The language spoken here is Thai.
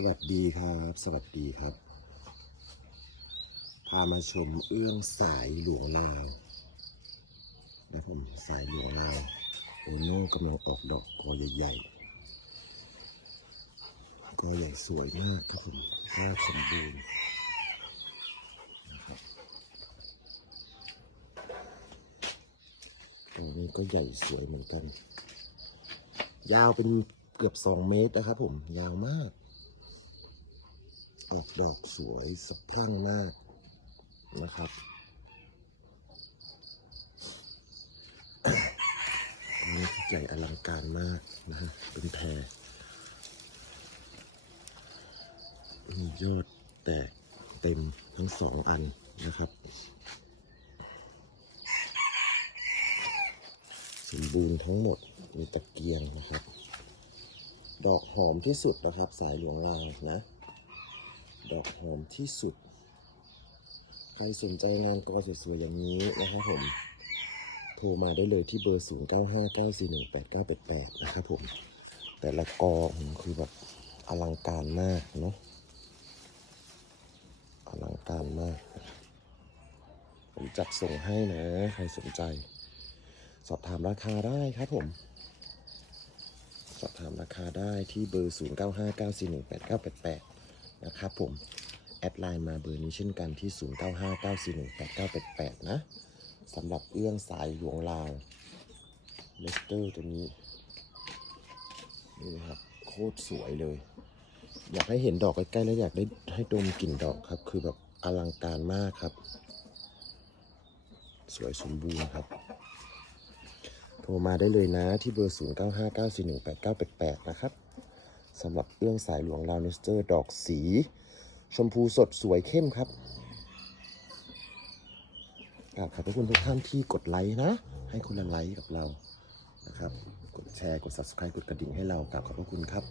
สวัสดีครับ สวัสดีครับ พามาชมเอื้องสายหลวงลาวนะผมสายหลวงลาวโอโน่กำลังออกดอกกอใหญ่ๆกอใหญ่สวยมากครับผมภาสมบูรณ์นะครับโอ้นี่ก็ใหญ่สวยเหมือนกัน ยาวเป็นเกือบสองเมตรนะครับผม ยาวมาก ออกดอกสวยสะพรั่งมากนะครับอันนี้ใหญ่อลังการมากนะฮะเป็นแพรมียอดแตกเต็มทั้งสองอันนะครับ สมบูรณ์ทั้งหมดมีตะเกียงนะครับ ดอกหอมที่สุดนะครับ สายหลวงลาวนะ ดอกหอมที่สุด ใครสนใจงานกอสวยๆอย่างนี้นะครับผม โทรมาได้เลยที่เบอร์ 0 9 5 9 4 1 8 9 8 8 นะครับผม แต่ละกอผมคือแบบอลังการมากเนาะ อลังการมาก ผมจัดส่งให้นะ ใครสนใจ สอบถามราคาได้ครับผมสอบถามราคาได้ที่เบอร์ 0 นะครับผม แอดไลน์มาเบอร์นี้เช่นกันที่ 0 9 5 9 4 1 8 9 8 8 นะสำหรับเอื้องสายหลวงลาวเลสเตอร์ตัวนี้ นี่นะครับ โคตรสวยเลย อยากให้เห็นดอกใกล้ๆแล้วอยากได้ให้ดมกลิ่นดอกครับ คือแบบอลังการมากครับ สวยสมบูรณ์ครับ โทรมาได้เลยนะที่เบอร์ 0 9 5 9 4 1 8 9 8 8 นะครับ สำหรับเอื้องสายหลวงลาวเนสเตอร์ดอกสี ชมพูสดสวยเข้มครับกราบขอบพระคุณทุกท่านที่กดไลค์นะ ให้คนละไลค์กับเรานะครับ กดแชร์ กด subscribe กดกระดิ่งให้เรากราบขอบพระคุณครับ